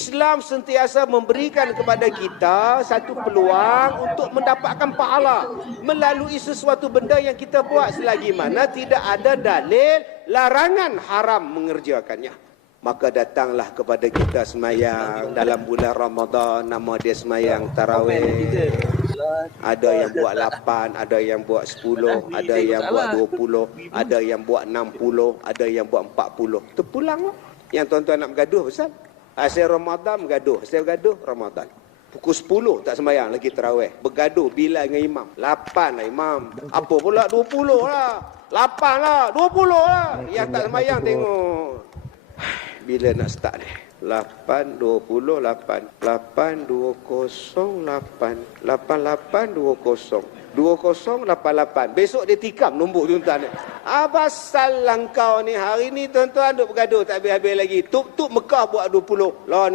Islam sentiasa memberikan kepada kita satu peluang untuk mendapatkan pahala melalui sesuatu benda yang kita buat selagi mana tidak ada dalil larangan haram mengerjakannya. Maka datanglah kepada kita semayang dalam bulan Ramadan, nama dia semayang tarawih. Ada yang buat 8, ada yang buat 10, ada yang buat 20, ada yang buat 60, ada yang buat 40. Terpulang lah. Yang tuan-tuan nak bergaduh pasal asyik Ramadan bergaduh, asyik bergaduh Ramadan. Pukul 10 tak sembahyang lagi tarawih. Bergaduh bila dengan imam. 8 lah imam. Apa pula 20 lah. 8 lah, 20 lah. Yang tak sembahyang tengok. Bila nak start ni? 8, 20, 8. 8, 20, 8. 8, 8, 20. 2088. Besok dia tikam nombor tuan-tuan. Apa salah kau ni? Hari ni tuan-tuan duk bergaduh tak habis-habis lagi. Tuk Mekah buat 20. Lah